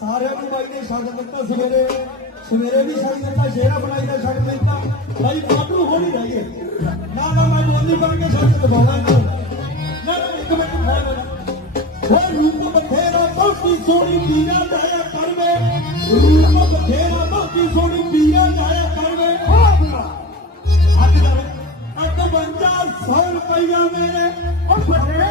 ਸਾਰਿਆਂ ਨੂੰ ਬਾਈ ਨੇ ਛੱਡ ਦਿੱਤਾ ਸਵੇਰੇ। ਸਵੇਰੇ ਵੀ ਛੱਡ ਦਿੱਤਾ, ਸ਼ੇਰਾ ਬਣਾਈ ਦਾ ਛੱਡ ਦਿੱਤਾ। ਬਾਈ ਬਾਬੂ ਹੋਣੀ ਰਹਿ ਨਾ ਨਾ, ਮੈਂ ਬੋਲੀ ਬਣ ਕੇ ਛੱਡ ਦਬਾਉਣਾ ਨਾ ਨਾ, ਇੱਕ ਮਿੰਟ ਫੈਨ ਹੋ ਰੂਪ ਬਥੇਰਾ ਬਹੁਤੀ ਸੋਹਣੀ ਪੀਆ ਜਾਇਆ ਕਰਵੇ। ਰੂਪ ਬਥੇਰਾ ਬਹੁਤੀ ਸੋਹਣੀ ਪੀਆ ਜਾਇਆ ਕਰਵੇ। ਹੱਥ ਕਰ ਅੱਡ ਬੰਦਾ 100 ਰੁਪਈਆ ਮੇਰੇ। ਉਹ ਬਥੇਰਾ